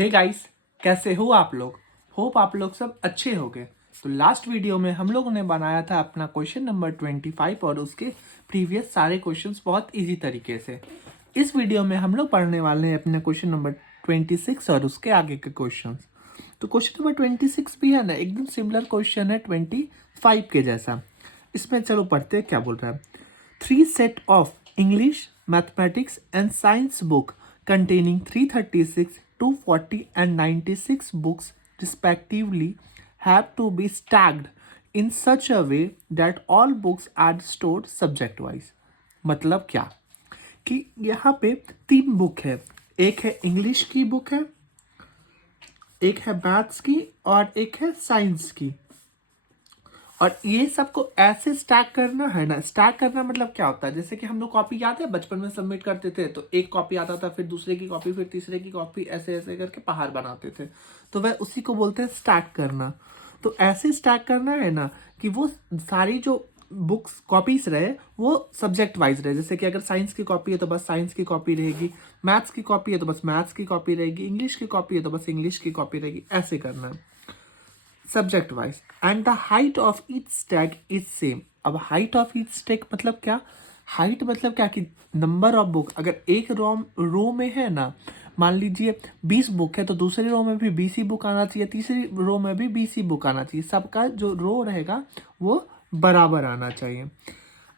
Hey guys, कैसे हो आप लोग। होप आप लोग सब अच्छे होंगे। तो लास्ट वीडियो में हम लोगों ने बनाया था अपना क्वेश्चन नंबर 25 और उसके प्रीवियस सारे क्वेश्चंस बहुत इजी तरीके से। इस वीडियो में हम लोग पढ़ने वाले हैं अपने क्वेश्चन नंबर 26 और उसके आगे के क्वेश्चंस। तो क्वेश्चन नंबर 26 भी है ना, एकदम सिमिलर क्वेश्चन है 25 के जैसा। इसमें चलो पढ़ते हैं क्या बोल रहा है। 3 set of English, mathematics and science book containing 336, 240 and 96 books respectively have to be stacked in such a way that all books are stored subject wise। मतलब क्या कि यहाँ पे 3 बुक है। एक है इंग्लिश की बुक है, एक है मैथ्स की और एक है साइंस की। और ये सबको ऐसे स्टैक करना है ना। स्टैक करना मतलब क्या होता है, जैसे कि हम लोग कॉपी याद है बचपन में सबमिट करते थे, तो एक कॉपी आता था, फिर दूसरे की कॉपी, फिर तीसरे की कॉपी, ऐसे ऐसे करके पहाड़ बनाते थे। तो वह उसी को बोलते हैं स्टैक करना। तो ऐसे स्टैक करना है ना कि वो सारी जो बुक्स कॉपीज रहे वो सब्जेक्ट वाइज रहे। जैसे कि अगर साइंस की कॉपी है तो बस साइंस की कॉपी रहेगी, मैथ्स की कॉपी है तो बस मैथ्स की कॉपी रहेगी, इंग्लिश की कॉपी है तो बस इंग्लिश की कॉपी रहेगी। ऐसे करना है subject wise. And the height of each stack is same. अब हाइट ऑफ ईच स्टैक मतलब क्या, हाइट मतलब क्या कि नंबर ऑफ बुक। अगर एक रो में है ना, मान लीजिए 20 बुक है तो दूसरी रो में भी 20 ही बुक आना चाहिए, तीसरी रो में भी 20 ही बुक आना चाहिए। सबका जो रो रहेगा वो बराबर आना चाहिए।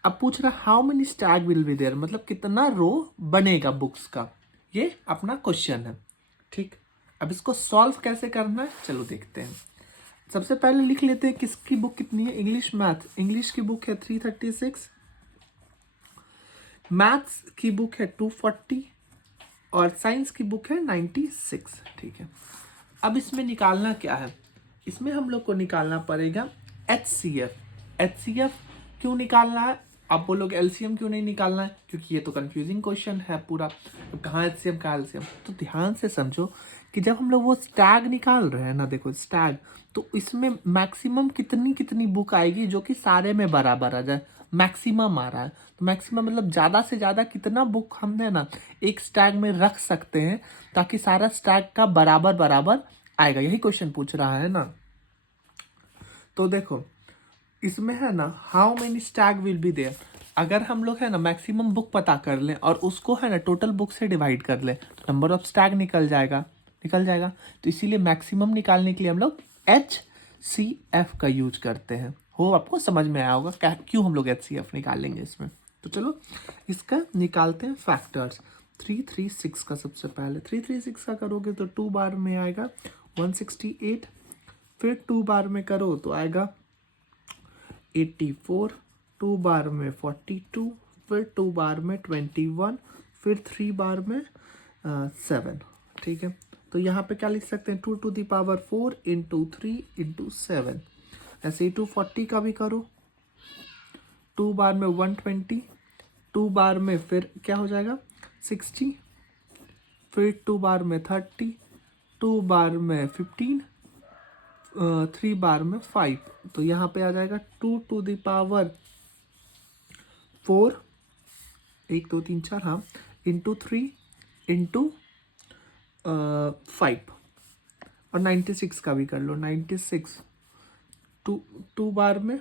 अब पूछ रहा how many stack will be there, मतलब कितना रो बनेगा बुक्स का। ये अपना क्वेश्चन है। ठीक, अब इसको सॉल्व कैसे करना है चलो देखते हैं। सबसे पहले लिख लेते हैं किसकी बुक कितनी है। इंग्लिश मैथ, इंग्लिश की बुक है 336, मैथ्स की बुक है 240 और साइंस की बुक है 96। ठीक है, अब इसमें निकालना क्या है, इसमें हम लोग को निकालना पड़ेगा HCF। HCF क्यों निकालना है, आप बोलोगे LCM क्यों नहीं निकालना है, क्योंकि ये तो कंफ्यूजिंग क्वेश्चन है पूरा। कहाँ HCM कहाँ LCM, तो ध्यान से समझो कि जब हम लोग वो स्टैग निकाल रहे हैं ना, देखो स्टैग, तो इसमें मैक्सिमम कितनी कितनी बुक आएगी जो कि सारे में बराबर आ जाए। मैक्सिमम आ रहा है तो मैक्सिमम मतलब ज़्यादा से ज़्यादा कितना बुक हमने ना एक स्टैग में रख सकते हैं ताकि सारा स्टैग का बराबर बराबर आएगा। यही क्वेश्चन पूछ रहा है ना। तो देखो इसमें है ना how many stack will be there. अगर हम लोग है ना मैक्सिमम बुक पता कर लें और उसको है ना टोटल बुक से डिवाइड कर लें तो नंबर ऑफ स्टैग निकल जाएगा। तो इसीलिए मैक्सिमम निकालने के लिए हम लोग HCF का यूज करते हैं। हो आपको समझ में आया होगा क्यों हम लोग HCF निकालेंगे इसमें। तो चलो इसका निकालते हैं फैक्टर्स। 336 का सबसे पहले 336 का करोगे तो 2 बार में आएगा 168, फिर 2 बार में करो तो आएगा 84, 2 बार में 42, फिर 2 बार में 21, फिर 3 बार में 7। ठीक है, तो यहाँ पे क्या लिख सकते हैं 2 to the power 4 into 3 into 7। ऐसे ही 240 का भी करो, 2 बार में 120, 2 बार में फिर क्या हो जाएगा 60, फिर 2 बार में 30, 2 बार में 15, 3 बार में 5। तो यहाँ पे आ जाएगा 2 to the power 4, 1 2 3 4 हाँ, इंटू 3 इंटू 5। और 96 का भी कर लो, 96 टू बार में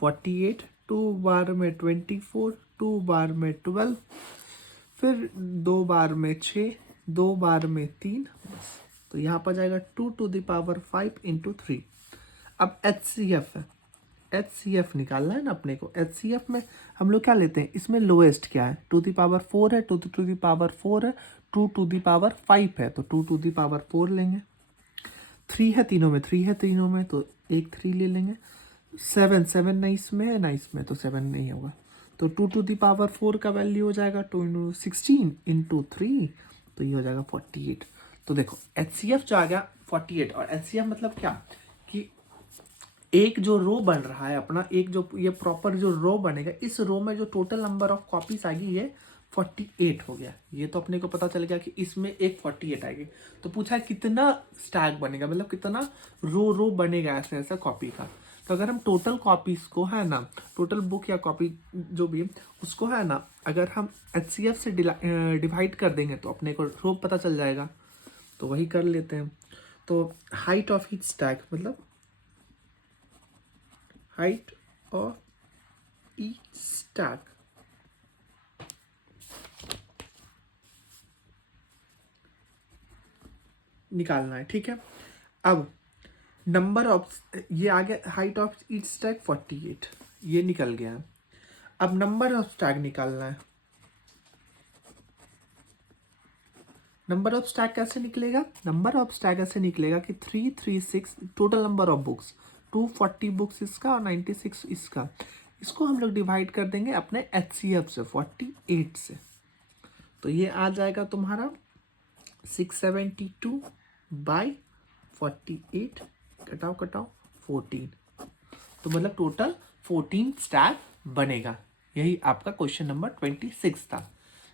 48, 2 बार में 24, 2 बार में 12, फिर 2 बार में 6, 2 बार में 3, बस। तो यहाँ पर जाएगा 2 to the power 5 इंटू 3। अब HCF है, HCF निकालना है ना अपने को। HCF में हम लोग क्या लेते हैं, इसमें लोएस्ट क्या है 2 to the power 4 है, 2 to the power 4 है, 2 to the power 5 है तो 2 to the power 4 लेंगे। 3 है तीनों में, 3 है तीनों में तो एक 3 ले लेंगे। 7 नहीं इसमें है ना, इसमें तो 7 नहीं होगा। तो 2 to the power 4 का वैल्यू हो जाएगा 2 into 16 into 3, तो ये हो जाएगा 48। तो देखो HCF जो आ गया 48। और HCF मतलब क्या कि एक जो रो बन रहा है अपना, एक जो ये प्रॉपर जो रो बनेगा, इस रो में जो टोटल नंबर ऑफ कॉपीज आएगी ये 48 हो गया। ये तो अपने को पता चल गया कि इसमें एक 48 आएगी। तो पूछा है कितना स्टैक बनेगा, मतलब कितना रो बनेगा ऐसे ऐसा कॉपी का। तो अगर हम टोटल कॉपीज को है ना, टोटल बुक या कॉपी जो भी उसको है ना, अगर हम HCF से डिवाइड कर देंगे तो अपने को रो पता चल जाएगा। तो वही कर लेते हैं। तो हाइट ऑफ ईच स्टैक मतलब हाइट ऑफ ईच स्टैक निकालना है, ठीक है। अब नंबर ऑफ, ये आ गया हाइट ऑफ ईच स्टैक 48, ये निकल गया है। अब नंबर ऑफ स्टैक निकालना है। नंबर ऑफ स्टैक कैसे निकलेगा? नंबर ऑफ स्टैक ऐसे निकलेगा कि 336 total number of books, 240 books इसका और 96 इसका, इसको हम लोग डिवाइड कर देंगे अपने HCF से 48 से। तो ये आ जाएगा तुम्हारा 672 बाई 48, कटाओ 14, तो मतलब टोटल 14 स्टैक बनेगा। यही आपका क्वेश्चन नंबर 26 था।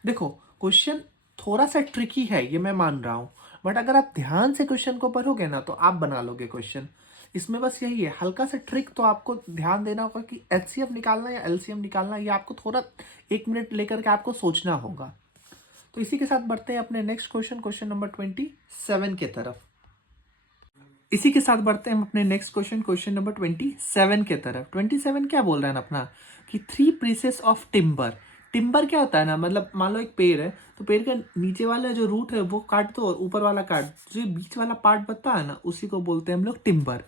देखो क्वेश्चन थोड़ा सा ट्रिकी है, ये मैं मान रहा हूँ, बट अगर आप ध्यान से क्वेश्चन को पढ़ोगे ना तो आप बना लोगे क्वेश्चन। इसमें बस यही है, हल्का सा ट्रिक तो आपको ध्यान देना होगा कि HCF निकालना या LCM निकालना, ये आपको थोड़ा 1 मिनट लेकर के आपको सोचना होगा। तो इसी के साथ बढ़ते हैं अपने नेक्स्ट क्वेश्चन, क्वेश्चन नंबर 27 के तरफ। इसी के साथ बढ़ते हैं हम अपने नेक्स्ट क्वेश्चन, क्वेश्चन नंबर 27 के तरफ। 27 क्या बोल रहा है ना अपना कि 3 पीसेस ऑफ टिम्बर। टिम्बर क्या होता है ना, मतलब मान लो एक पेड़ है, तो पेड़ का नीचे वाला जो रूट है वो काट दो और ऊपर वाला काट, जो बीच वाला पार्ट बता है ना उसी को बोलते हैं हम लोग टिम्बर।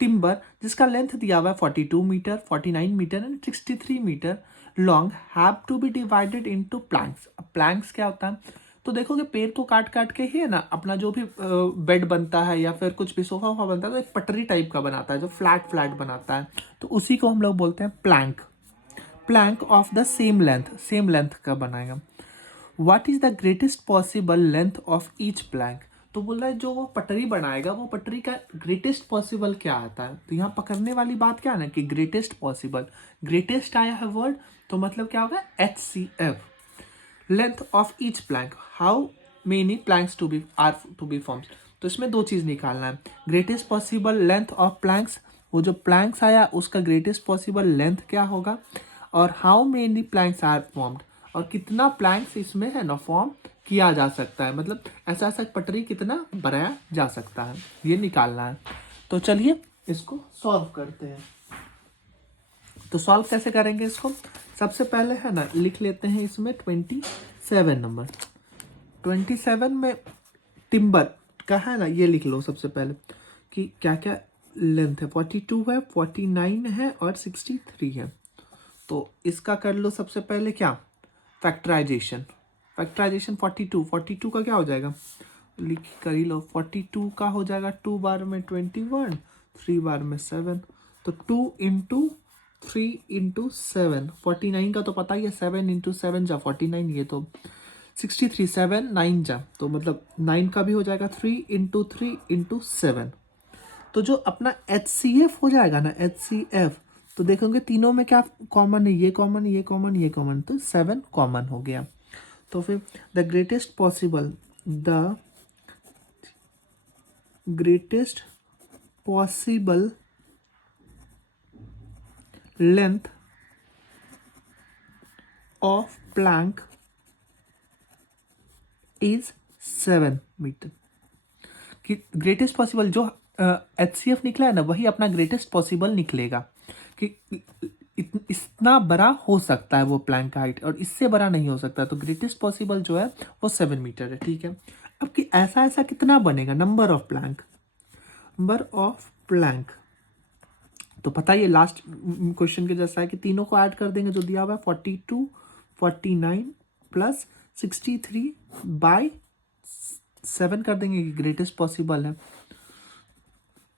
टिम्बर जिसका लेंथ दिया हुआ है 42 metre, 49 metre and 63 metre long, have to be divided into planks. Planks क्या होता है? तो देखोगे पेड़ को काट काट के ही है ना अपना जो भी बेड बनता है या फिर कुछ भी सोफा वोफा बनता है, तो एक पटरी टाइप का बनाता है जो फ्लैट फ्लैट बनाता है, तो उसी को हम लोग बोलते हैं plank. Plank of the same length का बनाएगा। What is the greatest possible length of each plank. तो बोल रहा है जो वो पटरी बनाएगा वो पटरी का ग्रेटेस्ट पॉसिबल क्या आता है। तो यहाँ पकड़ने वाली बात क्या है ना कि ग्रेटेस्ट पॉसिबल, ग्रेटेस्ट आया है वर्ड, तो मतलब क्या होगा HCF। Length of each plank, how many planks to be formed. तो इसमें दो चीज निकालना है, greatest possible length of planks, वो जो प्लैंक्स आया उसका ग्रेटेस्ट पॉसिबल लेंथ क्या होगा, और how many planks are formed, और कितना प्लैंक्स इसमें है ना फॉर्म किया जा सकता है, मतलब ऐसा ऐसा पटरी कितना बनाया जा सकता है, ये निकालना है। तो चलिए इसको सॉल्व करते हैं। तो सॉल्व कैसे करेंगे इसको? सबसे पहले है ना लिख लेते हैं इसमें 27 नंबर। 27 में टिम्बर का है ना, ये लिख लो सबसे पहले कि क्या क्या लेंथ है। 42 है, 49 है और 63 है। तो इसका कर लो सबसे पहले क्या, फैक्टराइजेशन। 42 का क्या हो जाएगा, लिख कर ही लो। 42 का हो जाएगा 2 बार में 21, 3 बार में 7, तो 2 इंटू 3 इंटू 7। 49 का तो पता ही है, 7 इंटू 7 जा 49, ये तो 63, 7 9 जा, तो मतलब 9 का भी हो जाएगा 3 इंटू 3 इंटू 7। तो जो अपना HCF हो जाएगा ना, HCF, तो देखोगे तीनों में क्या कॉमन है, ये कॉमन, ये कॉमन, ये कॉमन, तो 7 कॉमन हो गया। तो फिर the greatest possible length of plank is 7 metre. कि ग्रेटेस्ट पॉसिबल जो HCF निकला है ना वही अपना ग्रेटेस्ट पॉसिबल निकलेगा कि इतना बड़ा हो सकता है वो प्लैंक का हाइट और इससे बड़ा नहीं हो सकता। तो ग्रेटेस्ट पॉसिबल जो है वो 7 मीटर है, ठीक है। अब कि ऐसा ऐसा कितना बनेगा, नंबर ऑफ प्लैंक, तो पता ही है लास्ट क्वेश्चन के जैसा है कि तीनों को ऐड कर देंगे जो दिया हुआ है 42, 49 प्लस 63 बाई 7 कर देंगे कि ग्रेटेस्ट पॉसिबल है।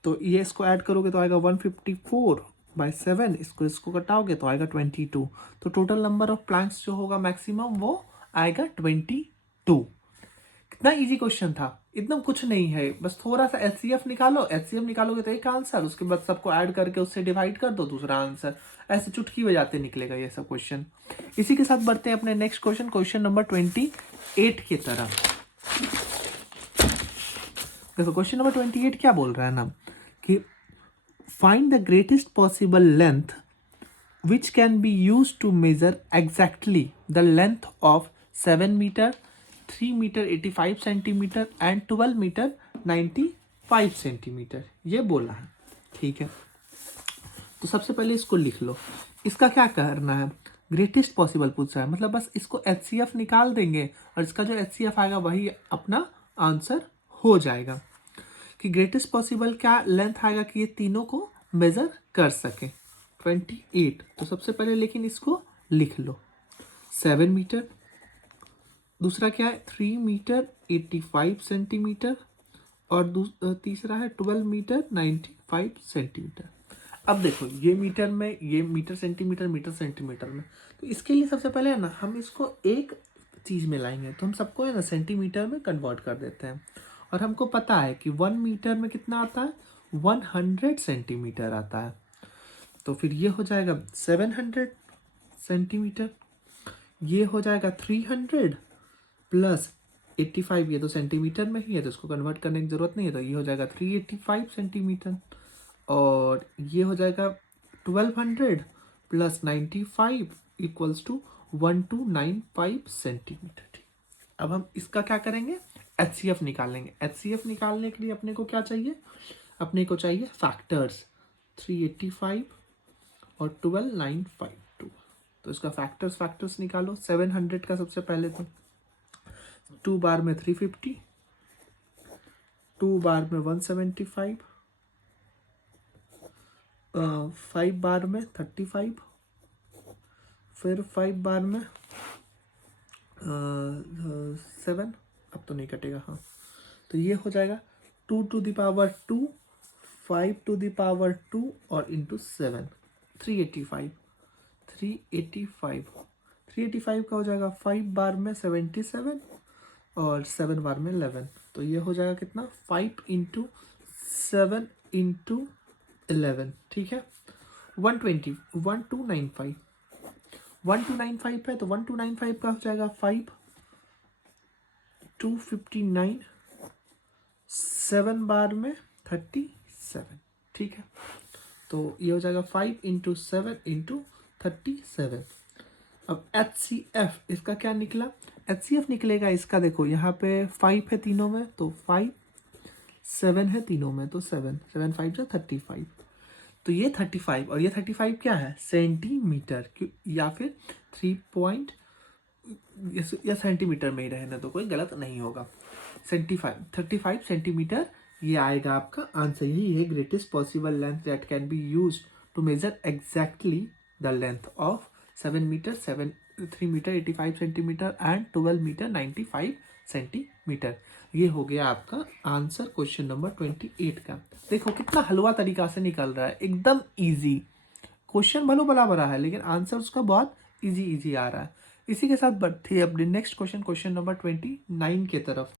तो ये इसको ऐड करोगे तो आएगा 154 बाई 7, इसको कटाओगे तो आएगा 22। तो टोटल नंबर ऑफ प्लैंक्स जो होगा मैक्सिमम वो आएगा 22। कितना इजी क्वेश्चन था, एकदम कुछ नहीं है, बस थोड़ा सा HCF निकालो, HCF निकालोगे तो एक आंसर, उसके बाद सबको ऐड करके उससे डिवाइड कर दो दूसरा आंसर, ऐसे चुटकी बजाते निकलेगा ये सब क्वेश्चन। इसी के साथ बढ़ते हैं अपने नेक्स्ट क्वेश्चन, क्वेश्चन नंबर 28 की तरफ। देखो क्वेश्चन नंबर 28 क्या बोल रहा है ना कि find the greatest possible length which can be use to measure exactly the length of 7 metre, 3 metre 85 centimetre and 12 metre 95 centimetre ये बोला है। ठीक है, तो सबसे पहले इसको लिख लो। इसका क्या करना है, ग्रेटेस्ट पॉसिबल पूछ रहा है, मतलब बस इसको HCF निकाल देंगे और इसका जो HCF आएगा वही अपना आंसर हो जाएगा। कि ग्रेटेस्ट पॉसिबल क्या लेंथ आएगा कि ये तीनों को मेजर कर सके 28। तो सबसे पहले लेकिन इसको लिख लो 7 मीटर, दूसरा क्या है 3 मीटर 85 सेंटीमीटर और तीसरा है 12 मीटर 95 सेंटीमीटर। अब देखो ये मीटर में, ये मीटर सेंटीमीटर में, तो इसके लिए सबसे पहले है ना हम इसको एक चीज़ में लाएंगे, तो हम सबको है ना सेंटीमीटर में कन्वर्ट कर देते हैं। और हमको पता है कि 1 मीटर में कितना आता है, 100 सेंटीमीटर आता है। तो फिर ये हो जाएगा 700 सेंटीमीटर, ये हो जाएगा 300 प्लस 85, ये तो सेंटीमीटर में ही है तो इसको कन्वर्ट करने की ज़रूरत नहीं है, तो ये हो जाएगा 385 सेंटीमीटर। और ये हो जाएगा 1200 प्लस 95 इक्वल्स टू 1295 सेंटीमीटर। ठीक, अब हम इसका क्या करेंगे, HCF निकालेंगे। HCF निकालने के लिए अपने को क्या चाहिए, अपने को चाहिए फैक्टर्स 385 और 12952। तो इसका फैक्टर्स निकालो। 700 का सबसे पहले तो 2 बार में 350, 2 बार में 175, 5 बार में 35, फिर 5 बार में 7, अब तो नहीं कटेगा, हाँ तो ये हो जाएगा 2 to the power 2, 5 to the power 2 और इंटू 7, 385 का हो जाएगा 5 बार में 77 और 7 बार में 11, तो ये हो जाएगा कितना 5 इंटू 7 इंटू 11। ठीक है, 1295 है, तो 1295 का हो जाएगा 5, 259, 7 बार में 37। ठीक है, तो ये हो जाएगा 5 इंटू 7 इंटू 37। अब HCF इसका क्या निकला, HCF निकलेगा इसका, देखो यहाँ पे 5 है तीनों में तो 5, 7 है तीनों में तो 7, 7 5 से 35, तो ये 35 और ये 35 क्या है सेंटीमीटर, या फिर 3 या सेंटीमीटर में ही रहना तो कोई गलत नहीं होगा। 35 सेंटीमीटर ये आएगा आपका आंसर। यही है greatest possible length that can be used to measure exactly the length of 3 metre 85 centimetre and 12 metre 95 centimetre. ये हो गया आपका आंसर क्वेश्चन नंबर 28 का। देखो कितना हलवा तरीका से निकल रहा है, एकदम इजी क्वेश्चन, भलो भला भरा है लेकिन आंसर उसका बहुत इजी आ रहा है। इसी के साथ बढ़ते हैं अपने नेक्स्ट क्वेश्चन नंबर 29 के तरफ।